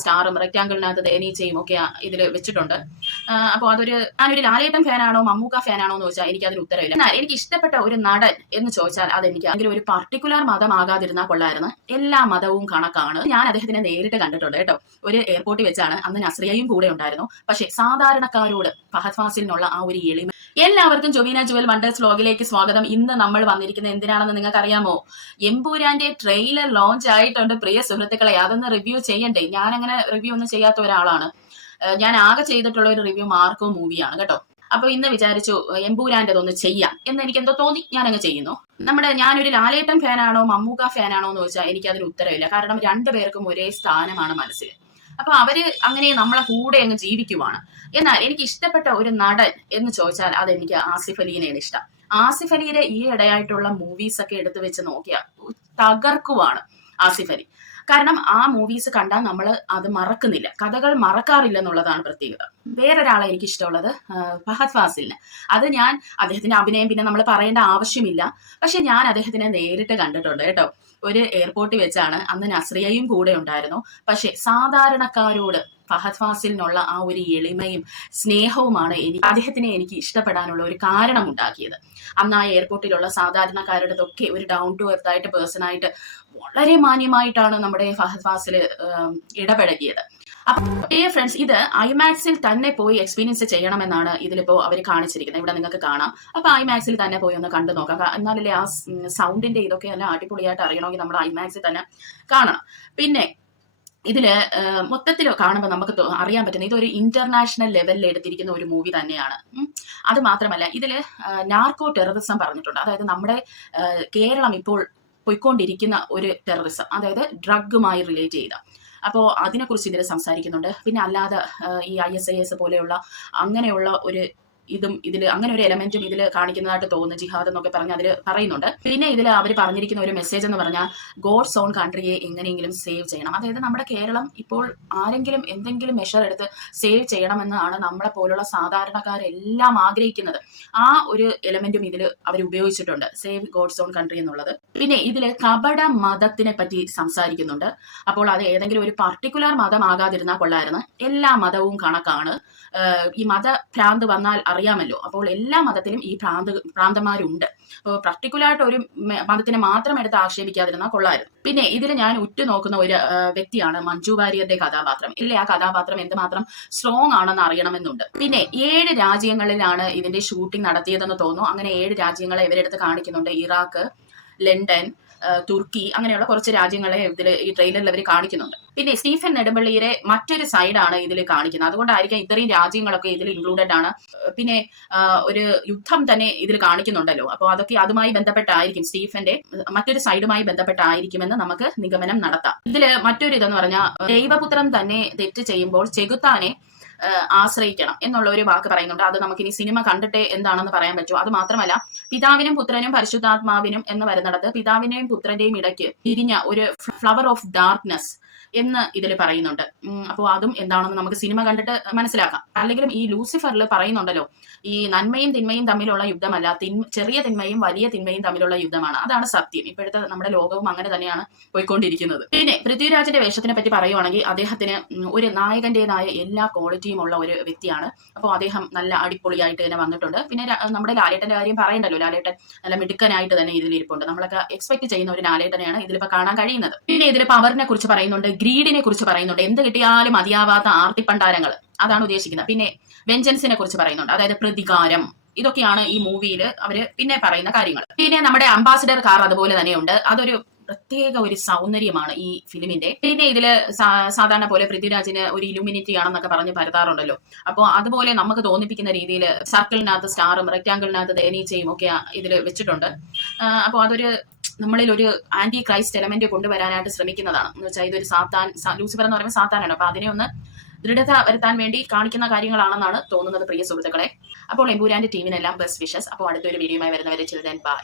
സ്റ്റാറും റെക്ടാങ്കിളിനകത്ത് തേനീച്ചയും ഒക്കെ ഇതിൽ വെച്ചിട്ടുണ്ട്. അപ്പോൾ ഞാനൊരു ലാലേട്ടൻ ഫാനാണോ മമ്മൂക്ക ഫാനാണോ എന്ന് ചോദിച്ചാൽ എനിക്ക് അതിന് ഉത്തരവില്ല. എന്നാൽ എനിക്ക് ഇഷ്ടപ്പെട്ട ഒരു നടൻ എന്ന് ചോദിച്ചാൽ അതെനിക്ക് അതിൽ ഒരു പർട്ടിക്കുലർ മതമാകാതിരുന്നാൽ കൊള്ളായിരുന്നു. എല്ലാ മതവും കണക്കാണ്. ഞാൻ അദ്ദേഹത്തിനെ നേരിട്ട് കണ്ടിട്ടുണ്ട് കേട്ടോ. ഒരു എയർപോർട്ടിൽ വെച്ചാണ്. അന്ന് നസ്രിയയും കൂടെ ഉണ്ടായിരുന്നു. പക്ഷേ സാധാരണക്കാരോട് ഫഹദ് ഫാസിലിനുള്ള ആ ഒരു എളിമ. എല്ലാവർക്കും ജൊവീന ജുവൽ വണ്ടേഴ്സ് വ്ലോഗിലേക്ക് സ്വാഗതം. ഇന്ന് നമ്മൾ വന്നിരിക്കുന്നത് എന്തിനാണെന്ന് നിങ്ങൾക്ക് അറിയാമോ? എമ്പുരാന്റെ ട്രെയിലർ ലോഞ്ച് ആയിട്ടുണ്ട് പ്രിയ സുഹൃത്തുക്കളെ. അതൊന്ന് റിവ്യൂ ചെയ്യണ്ടേ? ഞാൻ അങ്ങനെ റിവ്യൂ ഒന്നും ചെയ്യാത്ത ഒരാളാണ്. ഞാൻ ആകെ ചെയ്തിട്ടുള്ള ഒരു റിവ്യൂ മാർക്കോ മൂവിയാണ് കേട്ടോ. അപ്പൊ ഇന്ന് വിചാരിച്ചു എമ്പൂരാന്റെതൊന്ന് ചെയ്യാം എന്ന് എനിക്ക് എന്തോ തോന്നി, ഞാൻ അങ്ങ് ചെയ്യുന്നു. ഞാനൊരു ലാലേട്ടൻ ഫാനാണോ മമ്മൂക്ക ഫാനാണോ എന്ന് ചോദിച്ചാൽ എനിക്ക് അതിന് ഉത്തരവില്ല. കാരണം രണ്ടുപേർക്കും ഒരേ സ്ഥാനമാണ് മനസ്സിൽ. അപ്പൊ അവര് അങ്ങനെ നമ്മളെ കൂടെ അങ്ങ് ജീവിക്കുവാണ്. എന്നാൽ എനിക്ക് ഇഷ്ടപ്പെട്ട ഒരു നടൻ എന്ന് ചോദിച്ചാൽ അതെനിക്ക് ആസിഫ് അലിനെയാണ് ഇഷ്ടം. ആസിഫ് അലിയുടെ ഈ ഇടയായിട്ടുള്ള മൂവീസ് ഒക്കെ എടുത്തു വെച്ച് നോക്കിയാൽ തകർക്കുവാണ് ആസിഫ് അലി. കാരണം ആ മൂവീസ് കണ്ടാൽ നമ്മൾ അത് മറക്കുന്നില്ല, കഥകൾ മറക്കാറില്ല എന്നുള്ളതാണ് പ്രത്യേകത. വേറൊരാളെ എനിക്ക് ഇഷ്ടമുള്ളത് ഫഹദ് ഫാസിലിന്. അത് ഞാൻ അദ്ദേഹത്തിന്റെ അഭിനയം പിന്നെ നമ്മൾ പറയേണ്ട ആവശ്യമില്ല. പക്ഷെ ഞാൻ അദ്ദേഹത്തിനെ നേരിട്ട് കണ്ടിട്ടുണ്ട് കേട്ടോ. ഒരു എയർപോർട്ടിൽ വെച്ചാണ്. അന്ന് നസ്രിയയും കൂടെ ഉണ്ടായിരുന്നു. പക്ഷെ സാധാരണക്കാരോട് ഫഹദ് ഫാസിലിനുള്ള ആ ഒരു എളിമയും സ്നേഹവുമാണ് അദ്ദേഹത്തിനെ എനിക്ക് ഇഷ്ടപ്പെടാനുള്ള ഒരു കാരണം ഉണ്ടാക്കിയത്. അന്ന് ആ എയർപോർട്ടിലുള്ള സാധാരണക്കാരുടെതൊക്കെ ഒരു ഡൗൺ ടു എർത്ത് ആയിട്ട് പേഴ്സൺ ആയിട്ട് വളരെ മാന്യമായിട്ടാണ് നമ്മുടെ ഫഹദ് ഫാസിൽ ഇടപഴകിയത്. അപ്പൊ ഫ്രണ്ട്സ്, ഇത് ഐമാക്സിൽ തന്നെ പോയി എക്സ്പീരിയൻസ് ചെയ്യണമെന്നാണ് ഇതിലിപ്പോ അവർ കാണിച്ചിരിക്കുന്നത്. ഇവിടെ നിങ്ങൾക്ക് കാണാം. അപ്പൊ ഐമാക്സിൽ തന്നെ പോയി ഒന്ന് കണ്ടു നോക്കാം. എന്നാലല്ലേ ആ സൗണ്ടിന്റെ ഇതൊക്കെ നല്ല അടിപൊളിയായിട്ട് അറിയണമെങ്കിൽ നമ്മൾ ഐമാക്സിൽ തന്നെ കാണണം. പിന്നെ ഇതില് മൊത്തത്തിൽ കാണുമ്പോൾ നമുക്ക് അറിയാൻ പറ്റുന്ന ഇതൊരു ഇന്റർനാഷണൽ ലെവലിൽ എടുത്തിരിക്കുന്ന ഒരു മൂവി തന്നെയാണ്. അത് മാത്രമല്ല ഇതില് നാർക്കോ ടെററിസം പറഞ്ഞിട്ടുണ്ട്. അതായത് നമ്മുടെ കേരളം ഇപ്പോൾ പോയിക്കൊണ്ടിരിക്കുന്ന ഒരു ടെററിസം, അതായത് ഡ്രഗുമായി റിലേറ്റ് ചെയ്ത. അപ്പോൾ അതിനെക്കുറിച്ച് ഇതിൽ സംസാരിക്കുന്നുണ്ട്. പിന്നെ അല്ലാതെ ഈ ISIS പോലെയുള്ള അങ്ങനെയുള്ള ഒരു ഇതിൽ അങ്ങനെ ഒരു എലമെന്റും ഇതിൽ കാണിക്കുന്നതായിട്ട് തോന്നുന്നു. ജിഹാദ് എന്നൊക്കെ പറഞ്ഞ് അതിൽ പറയുന്നുണ്ട്. പിന്നെ ഇതിൽ അവർ പറഞ്ഞിരിക്കുന്ന ഒരു മെസ്സേജ് എന്ന് പറഞ്ഞാൽ ഗോഡ്സ് ഓൺ കൺട്രിയെ എങ്ങനെയെങ്കിലും സേവ് ചെയ്യണം. അതായത് നമ്മുടെ കേരളം ഇപ്പോൾ ആരെങ്കിലും എന്തെങ്കിലും മെഷർ എടുത്ത് സേവ് ചെയ്യണമെന്നാണ് നമ്മളെ പോലുള്ള സാധാരണക്കാരെല്ലാം ആഗ്രഹിക്കുന്നത്. ആ ഒരു എലമെന്റും ഇതിൽ അവർ ഉപയോഗിച്ചിട്ടുണ്ട്, സേവ് ഗോഡ്സ് ഓൺ കൺട്രി എന്നുള്ളത്. പിന്നെ ഇതിൽ കപട മതത്തിനെ പറ്റി സംസാരിക്കുന്നുണ്ട്. അപ്പോൾ അത് ഏതെങ്കിലും ഒരു പർട്ടിക്കുലർ മതമാകാതിരുന്നാൽ കൊള്ളായിരുന്നു. എല്ലാ മതവും കണക്കാണ്. ഈ മതഭ്രാന്ത് വന്നാൽ അറിയാമല്ലോ. അപ്പോൾ എല്ലാ മതത്തിലും ഈ ഭ്രാന്തന്മാരുണ്ട്. അപ്പോൾ പർട്ടിക്കുലറായിട്ട് ഒരു മതത്തിനെ മാത്രം എടുത്ത് ആക്ഷേപിക്കാതിരുന്നാൽ കൊള്ളായിരുന്നു. പിന്നെ ഇതിൽ ഞാൻ ഉറ്റുനോക്കുന്ന ഒരു വ്യക്തിയാണ് മഞ്ജു വാര്യരുടെ കഥാപാത്രം. ഇല്ലേ, ആ കഥാപാത്രം എന്തുമാത്രം സ്ട്രോങ് ആണെന്ന് അറിയണമെന്നുണ്ട്. പിന്നെ 7 രാജ്യങ്ങളിലാണ് ഇതിന്റെ ഷൂട്ടിംഗ് നടത്തിയതെന്ന് തോന്നുന്നു. അങ്ങനെ 7 രാജ്യങ്ങളെ ഇവരെടുത്ത് കാണിക്കുന്നുണ്ട്. ഇറാഖ്, ലണ്ടൻ, തുർക്കി, അങ്ങനെയുള്ള കുറച്ച് രാജ്യങ്ങളെ ഇതിൽ ഈ ട്രെയിലറിൽ അവർ കാണിക്കുന്നുണ്ട്. പിന്നെ സ്റ്റീഫൻ നെടുമ്പള്ളിയുടെ മറ്റൊരു സൈഡാണ് ഇതിൽ കാണിക്കുന്നത്. അതുകൊണ്ടായിരിക്കാം ഇത്രയും രാജ്യങ്ങളൊക്കെ ഇതിൽ ഇൻക്ലൂഡഡ് ആണ്. പിന്നെ ഒരു യുദ്ധം തന്നെ ഇതിൽ കാണിക്കുന്നുണ്ടല്ലോ. അപ്പോൾ അതൊക്കെ അതുമായി ബന്ധപ്പെട്ടായിരിക്കും, സ്റ്റീഫന്റെ മറ്റൊരു സൈഡുമായി ബന്ധപ്പെട്ടായിരിക്കുമെന്ന് നമുക്ക് നിഗമനം നടത്താം. ഇതിൽ മറ്റൊരു ഇതെന്ന് പറഞ്ഞാൽ ദൈവപുത്രൻ തന്നെ തെറ്റ് ചെയ്യുമ്പോൾ ചെകുത്താനെ ആശ്രയിക്കണം എന്നുള്ള ഒരു വാക്ക് പറയുന്നുണ്ട്. അത് നമുക്കിനി സിനിമ കണ്ടിട്ടേ എന്താണെന്ന് പറയാൻ പറ്റൂ. അത് മാത്രമല്ല, പിതാവിനും പുത്രനും പരിശുദ്ധാത്മാവിനും എന്ന് വരുന്നിടത്ത് പിതാവിന്റെയും പുത്രന്റെയും ഇടയ്ക്ക് തിരിഞ്ഞ ഒരു ഫ്ലവർ ഓഫ് ഡാർക്ക്നെസ് എന്ന് ഇതിൽ പറയുന്നുണ്ട്. അപ്പോൾ അതും എന്താണെന്ന് നമുക്ക് സിനിമ കണ്ടിട്ട് മനസ്സിലാക്കാം. അല്ലെങ്കിലും ഈ ലൂസിഫറിൽ പറയുന്നുണ്ടല്ലോ, ഈ നന്മയും തിന്മയും തമ്മിലുള്ള യുദ്ധമല്ല, ചെറിയ തിന്മയും വലിയ തിന്മയും തമ്മിലുള്ള യുദ്ധമാണ്. അതാണ് സത്യം. ഇപ്പോഴത്തെ നമ്മുടെ ലോകവും അങ്ങനെ തന്നെയാണ് പോയിക്കൊണ്ടിരിക്കുന്നത്. പിന്നെ പൃഥ്വിരാജിന്റെ വേഷത്തിനെ പറ്റി പറയുവാണെങ്കിൽ അദ്ദേഹത്തിന് ഒരു നായകന്റേതായ എല്ലാ ക്വാളിറ്റിയും ഉള്ള ഒരു വ്യക്തിയാണ്. അപ്പോൾ അദ്ദേഹം നല്ല അടിപൊളിയായിട്ട് തന്നെ വന്നിട്ടുണ്ട്. പിന്നെ നമ്മുടെ ലാലേട്ടന്റെ കാര്യം പറയണ്ടല്ലോ, ലാലേട്ടൻ നല്ല മിടുക്കനായിട്ട് തന്നെ ഇതിലിരിപ്പുണ്ട്. നമ്മളൊക്കെ എക്സ്പെക്ട് ചെയ്യുന്ന ഒരു ലാലേട്ടനെയാണ് ഇതിലിപ്പോൾ കാണാൻ കഴിയുന്നത്. പിന്നെ ഇതിൽ പവറിനെ കുറിച്ച് പറയുന്നുണ്ട്, ഗ്രീഡിനെ കുറിച്ച് പറയുന്നുണ്ട്. എന്ത് കിട്ടിയാലും മതിയാവാത്ത ആർത്തിപ്പണ്ടാരങ്ങൾ, അതാണ് ഉദ്ദേശിക്കുന്നത്. പിന്നെ വെഞ്ചൻസിനെ കുറിച്ച് പറയുന്നുണ്ട്, അതായത് പ്രതികാരം. ഇതൊക്കെയാണ് ഈ മൂവിയിൽ അവര് പിന്നെ പറയുന്ന കാര്യങ്ങൾ. പിന്നെ നമ്മുടെ അംബാസിഡർ കാർ അതുപോലെ തന്നെയുണ്ട്. അതൊരു പ്രത്യേക ഒരു സൗന്ദര്യമാണ് ഈ ഫിലിമിന്റെ. പിന്നെ ഇതില് സാധാരണ പോലെ പൃഥ്വിരാജിന് ഒരു ഇലുമിനിറ്റി ആണെന്നൊക്കെ പറഞ്ഞ് പരത്താറുണ്ടല്ലോ. അപ്പോൾ അതുപോലെ നമുക്ക് തോന്നിപ്പിക്കുന്ന രീതിയിൽ സർക്കിളിനകത്ത് സ്റ്റാറും റെക്ടാങ്കിളിനകത്ത് തേനീച്ചയും ഒക്കെ ഇതിൽ വെച്ചിട്ടുണ്ട്. അപ്പോൾ അതൊരു നമ്മളിൽ ഒരു ആന്റി ക്രൈസ്റ്റ് എലമെന്റ് കൊണ്ടുവരാനായിട്ട് ശ്രമിക്കുന്നതാണ്. എന്ന് വെച്ചാൽ ഇതൊരു സാത്താൻ, ലൂസിഫർ എന്ന് പറയുമ്പോൾ സാത്താനാണ്. അപ്പൊ അതിനെ ഒന്ന് ദൃഢത വരുത്താൻ വേണ്ടി കാണിക്കുന്ന കാര്യങ്ങളാണെന്നാണ് തോന്നുന്നത് പ്രിയ സുഹൃത്തുക്കളെ. അപ്പോൾ എമ്പൂരാന്റെ ടീമിനെല്ലാം ബെസ്റ്റ് വിഷസ്. അപ്പോൾ അടുത്തൊരു വീഡിയോയുമായി വരുന്നവരെ ചിൽഡ്രൻ ബൈ.